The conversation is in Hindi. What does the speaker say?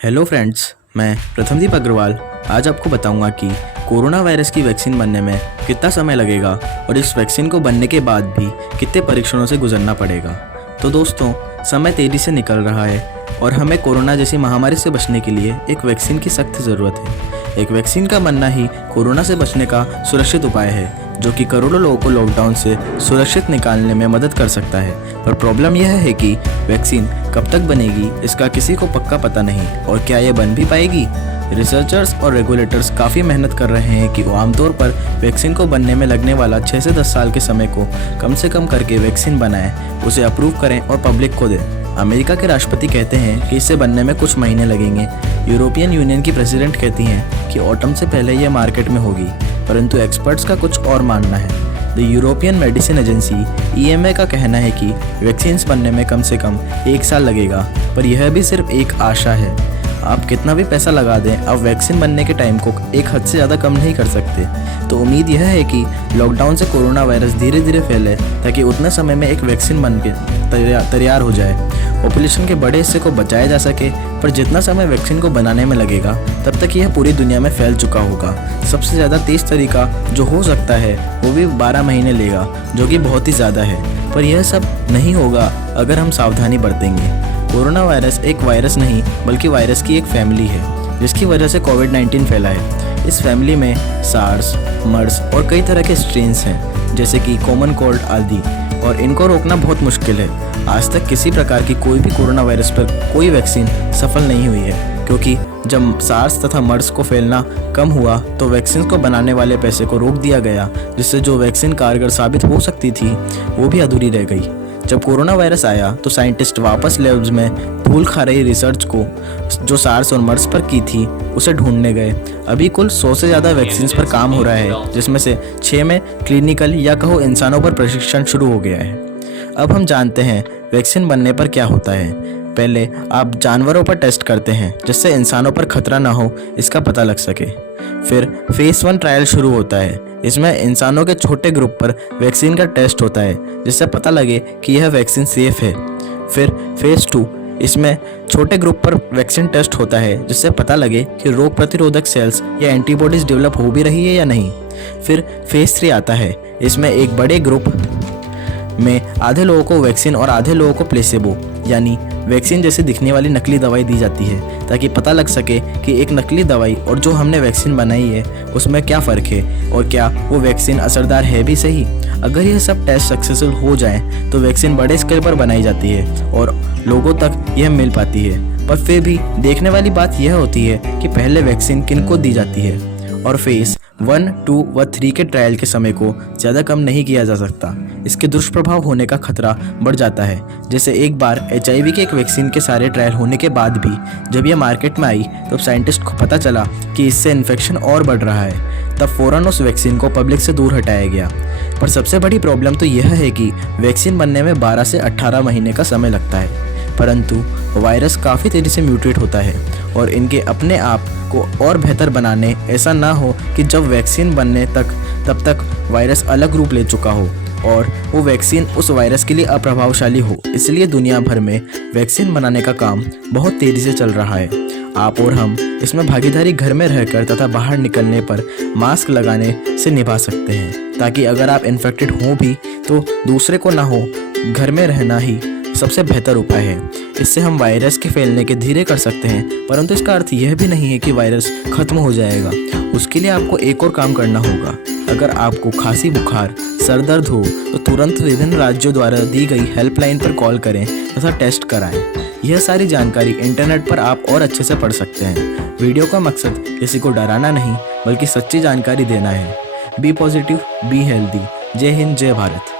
हेलो फ्रेंड्स, मैं प्रथमदीप अग्रवाल आज आपको बताऊंगा कि कोरोना वायरस की वैक्सीन बनने में कितना समय लगेगा और इस वैक्सीन को बनने के बाद भी कितने परीक्षणों से गुजरना पड़ेगा। तो दोस्तों, समय तेज़ी से निकल रहा है और हमें कोरोना जैसी महामारी से बचने के लिए एक वैक्सीन की सख्त ज़रूरत है। एक वैक्सीन का बनना ही कोरोना से बचने का सुरक्षित उपाय है, जो कि करोड़ों लोगों को लॉकडाउन से सुरक्षित निकालने में मदद कर सकता है। पर प्रॉब्लम यह है कि वैक्सीन कब तक बनेगी, इसका किसी को पक्का पता नहीं, और क्या ये बन भी पाएगी। रिसर्चर्स और रेगुलेटर्स काफ़ी मेहनत कर रहे हैं कि वो आमतौर पर वैक्सीन को बनने में लगने वाला 6 से 10 साल के समय को कम से कम करके वैक्सीन बनाएं, उसे अप्रूव करें और पब्लिक को दें। अमेरिका के राष्ट्रपति कहते हैं कि इसे बनने में कुछ महीने लगेंगे। यूरोपियन यूनियन की प्रेसिडेंट कहती हैं कि ऑटम से पहले यह मार्केट में होगी, परंतु एक्सपर्ट्स का कुछ और मानना है। The European medicine agency EMA का कहना है कि वैक्सीन्स बनने में कम से कम 1 साल लगेगा, पर यह भी सिर्फ एक आशा है। आप कितना भी पैसा लगा दें, अब वैक्सीन बनने के टाइम को एक हद से ज़्यादा कम नहीं कर सकते। तो उम्मीद यह है कि लॉकडाउन से कोरोना वायरस धीरे धीरे फैले, ताकि उतने समय में एक वैक्सीन बन के तैयार हो जाए, पॉपुलेशन के बड़े हिस्से को बचाया जा सके। पर जितना समय वैक्सीन को बनाने में लगेगा, तब तक यह पूरी दुनिया में फैल चुका होगा। सबसे ज़्यादा तेज़ तरीका जो हो सकता है वो भी 12 महीने लेगा, जो कि बहुत ही ज़्यादा है। पर यह सब नहीं होगा अगर हम सावधानी बरतेंगे। कोरोना वायरस एक वायरस नहीं, बल्कि वायरस की एक फैमिली है, जिसकी वजह से कोविड-19 फैला है। इस फैमिली में सार्स, मर्स और कई तरह के स्ट्रेन्स हैं, जैसे कि कॉमन कोल्ड आदि, और इनको रोकना बहुत मुश्किल है। आज तक किसी प्रकार की कोई भी कोरोना वायरस पर कोई वैक्सीन सफल नहीं हुई है, क्योंकि जब सार्स तथा मर्स को फैलना कम हुआ तो वैक्सीन को बनाने वाले पैसे को रोक दिया गया, जिससे जो वैक्सीन कारगर साबित हो सकती थी वो भी अधूरी रह गई। जब कोरोना वायरस आया तो साइंटिस्ट वापस लैब्स में भूल खा रही रिसर्च को जो सार्स और मर्स पर की थी उसे ढूंढने गए। अभी कुल 100 से ज़्यादा वैक्सीन्स पर काम हो रहा है, जिसमें से 6 में क्लिनिकल या कहो इंसानों पर प्रशिक्षण शुरू हो गया है। अब हम जानते हैं वैक्सीन बनने पर क्या होता है। पहले आप जानवरों पर टेस्ट करते हैं, जिससे इंसानों पर खतरा ना हो इसका पता लग सके। फिर फेज़ 1 ट्रायल शुरू होता है। इसमें इंसानों के छोटे ग्रुप पर वैक्सीन का टेस्ट होता है, जिससे पता लगे कि यह वैक्सीन सेफ है। फिर फेज़ 2, इसमें छोटे ग्रुप पर वैक्सीन टेस्ट होता है, जिससे पता लगे कि रोग प्रतिरोधक सेल्स या एंटीबॉडीज डेवलप हो भी रही है या नहीं। फिर फेज़ 3 आता है। इसमें एक बड़े ग्रुप में आधे लोगों को वैक्सीन और आधे लोगों को प्लेसेबो यानी वैक्सीन जैसी दिखने वाली नकली दवाई दी जाती है, ताकि पता लग सके कि एक नकली दवाई और जो हमने वैक्सीन बनाई है उसमें क्या फ़र्क है और क्या वो वैक्सीन असरदार है भी सही। अगर यह सब टेस्ट सक्सेसफुल हो जाएं तो वैक्सीन बड़े स्केल पर बनाई जाती है और लोगों तक यह मिल पाती है। पर फिर भी देखने वाली बात यह होती है कि पहले वैक्सीन किन को दी जाती है, और फेज़ 1, 2 व 3 के ट्रायल के समय को ज़्यादा कम नहीं किया जा सकता। इसके दुष्प्रभाव होने का खतरा बढ़ जाता है। जैसे एक बार HIV के एक वैक्सीन के सारे ट्रायल होने के बाद भी जब यह मार्केट में आई, तब साइंटिस्ट को पता चला कि इससे इन्फेक्शन और बढ़ रहा है। तब फ़ौरन उस वैक्सीन को पब्लिक से दूर हटाया गया। पर सबसे बड़ी प्रॉब्लम तो यह है कि वैक्सीन बनने में 12 से 18 महीने का समय लगता है, परंतु वायरस काफ़ी तेज़ी से म्यूटेट होता है, और इनके अपने आप को और बेहतर बनाने ऐसा ना हो कि जब वैक्सीन बनने तब तक वायरस अलग रूप ले चुका हो और वो वैक्सीन उस वायरस के लिए अप्रभावशाली हो। इसलिए दुनिया भर में वैक्सीन बनाने का काम बहुत तेज़ी से चल रहा है। आप और हम इसमें भागीदारी घर में रहकर तथा बाहर निकलने पर मास्क लगाने से निभा सकते हैं, ताकि अगर आप इन्फेक्टेड हों भी तो दूसरे को ना हो। घर में रहना ही सबसे बेहतर उपाय है। इससे हम वायरस के फैलने के धीरे कर सकते हैं, परंतु इसका अर्थ यह भी नहीं है कि वायरस खत्म हो जाएगा। उसके लिए आपको एक और काम करना होगा। अगर आपको खांसी, बुखार, सर दर्द हो तो तुरंत विभिन्न राज्यों द्वारा दी गई हेल्पलाइन पर कॉल करें तथा टेस्ट कराएं। यह सारी जानकारी इंटरनेट पर आप और अच्छे से पढ़ सकते हैं। वीडियो का मकसद किसी को डराना नहीं, बल्कि सच्ची जानकारी देना है। Be positive, be healthy. जय हिंद, जय भारत।